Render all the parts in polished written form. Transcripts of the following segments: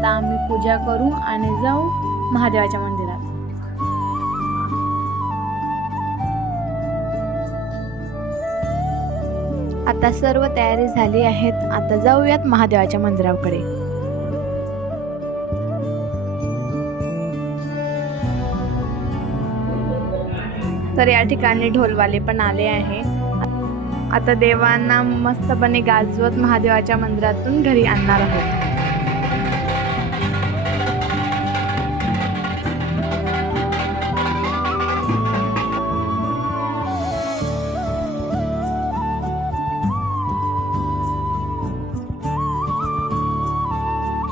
आता आम्ही पूजा करू आणि जाऊ महादेवाच्या मंदिरात. आता सर्व तयारी झाली आहेत. आता जाऊयात महादेवाच्या मंदिराकडे. तर या ठिकाणी ढोलवाले पण आले आहे. आता देवांना मस्तपणे गाजवत महादेवाच्या मंदिरातून घरी आणणार आहोत.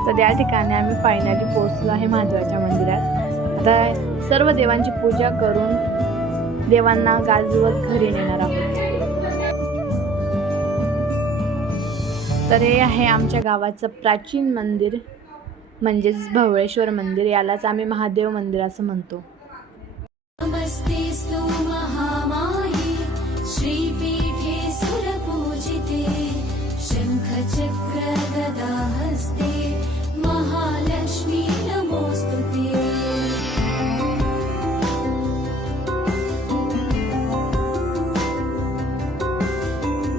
तर या ठिकाणी आम्ही फायनली पोहोचलो आहे महादेवाच्या मंदिरात. आता सर्व देवांची पूजा करून देवांना गाजवत घरी नेणार आहोत. तर हे आहे आमच्या गावाचं प्राचीन मंदिर, म्हणजेच भवळेश्वर मंदिर. यालाच आम्ही महादेव मंदिर असं म्हणतो. नमस्तेस्तु महामाये श्रीपीठे सुरपूजिते शंखचक्र गदा हस्ते महालक्ष्मी नमोस्तुते.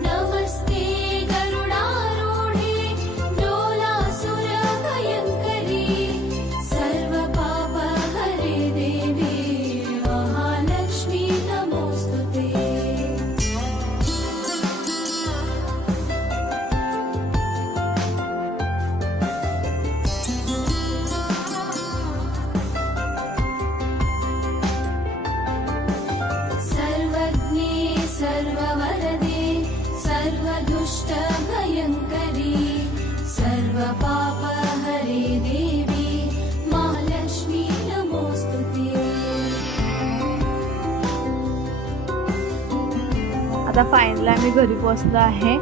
नमस्ते गरुडारूढे डोलासुर भयंकरी सर्व पाप हरे देवी महालक्ष्मी नमोस्तुते. सर्वज्ञे सर्ववरदे सर्वदुष्ट भयंकरी सर्व पाप हरे देवी महालक्ष्मी नमोस्तुते. आता फायनली आम्ही घरी पोहोचलो आहे.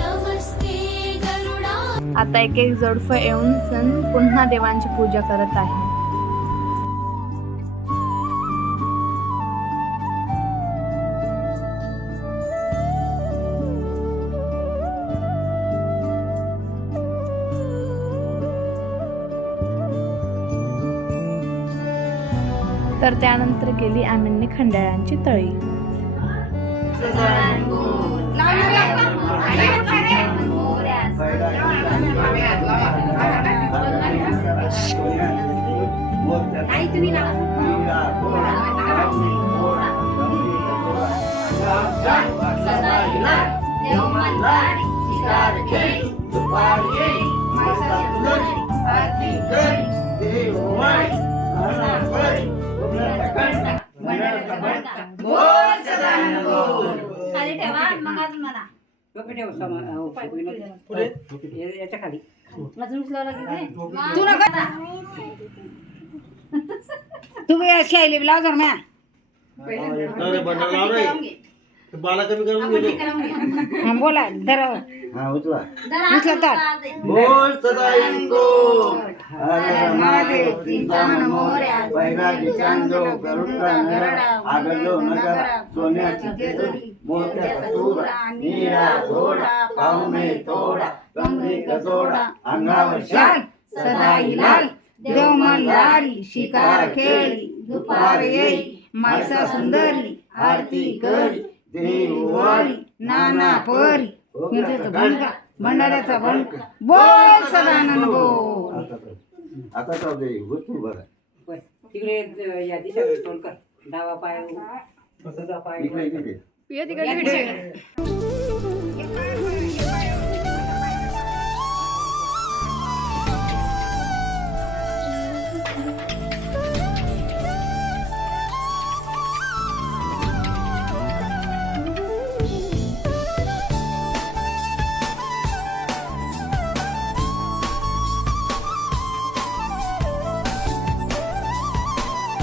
नमस्ते गरुडा. आता एक एक जोडपं येऊन सण पुन्हा देवांची पूजा करत आहे. तर त्यानंतर केली आम्ही खंडाळ्यांची तळी. तू शायली ब्लाउज म्या बाला कमी करून घेतो. बोला धर उचला. उचला तर बोल सदाईंको हर महादेव चिंतामण मोरया वैरागी चांदो गरुडा नरडा आगलो नगर सोन्याची जेजुरी मोत्याचा तुरा नीरा घोडा पाहुणे तोडा कमरे कसोडा अंगावर शाल सदाई लाल देव मल्हारी शिकार खेळी दुपार येई मायसा सुंदरी आरती करी देवाळी नाना परी भंडा भंडाऱ्याचा बंक बोल सदानंद बोल. आता चालू दे होतो बरं. तिकडे या दिशेला तोल कर. डावा पाय उजवा पाय इकडे इकडे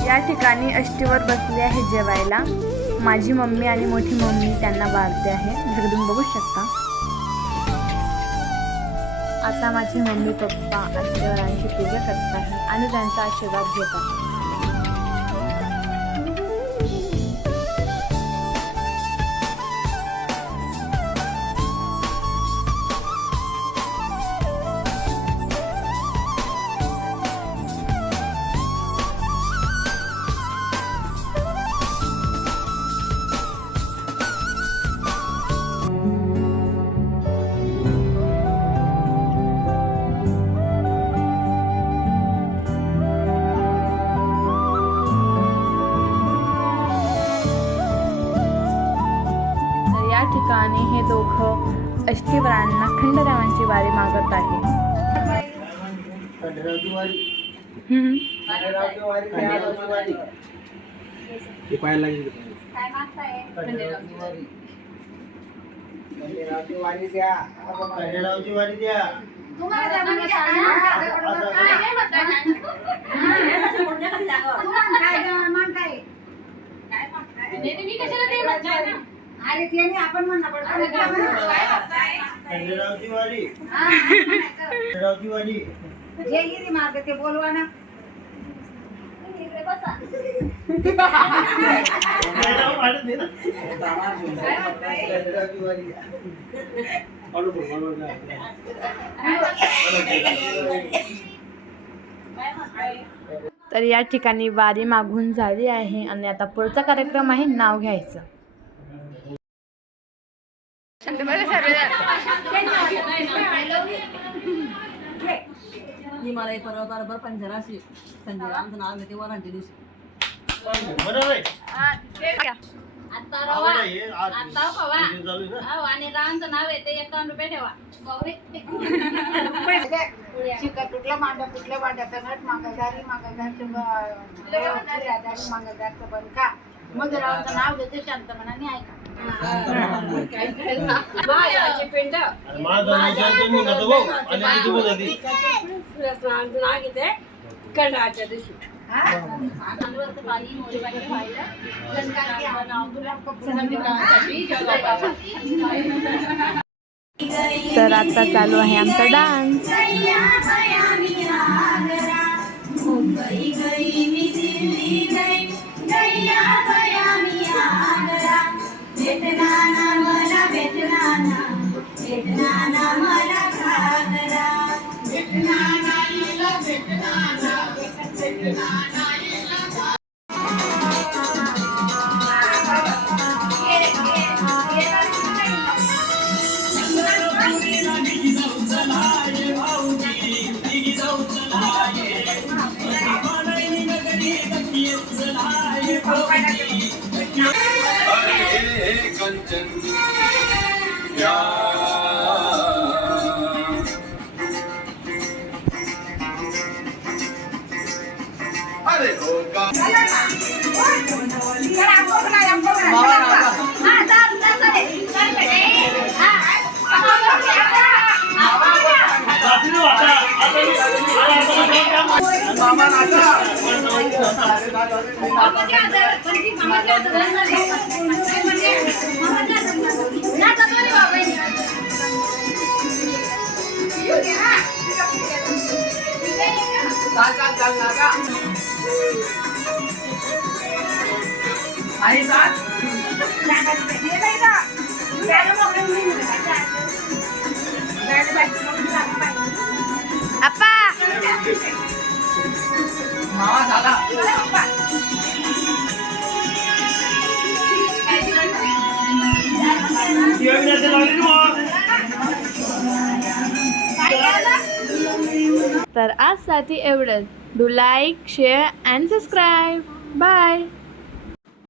या ठिकाणी अष्टीवर बसले आहे जेवायला. माझी मम्मी आणि मोठी मम्मी त्यांना वाढते आहे, जसं तुम्ही बघू शकता. आता माझी मम्मी पप्पा अष्टवरांची पूजा करत आहे आणि त्यांचा आशीर्वाद घेत आहे. आणि हे दोघं अष्टीवरांना खंडरावांची वारी मागत आहे. हम्म. अरे ते नाही आपण म्हणणं पडतो जे गिरी मार्ग ते बोलवा ना. तर या ठिकाणी वारी मागून झाली आहे आणि आता पुढचा कार्यक्रम आहे नाव घ्यायचं. हिमालय पर्वतावर बरं पंजराशी संजय आमचं नाव घेते वरांच्या दिवशी आणि रावांचं नाव येते 51 रुपये ठेवा. शिका तुटला मांडा कुठल्या मांड्याचा नट मागदारी मागदारचं मागदारचं बन का मग रावांचं नाव घेते शांत मनाने ऐका. नाव घेते कंडाच्या दिवशी तर आता चालू आहे आमचा डान्स. Apa? Mama salah. तर आजसाठी एवढंच. Do like, share and subscribe. Bye.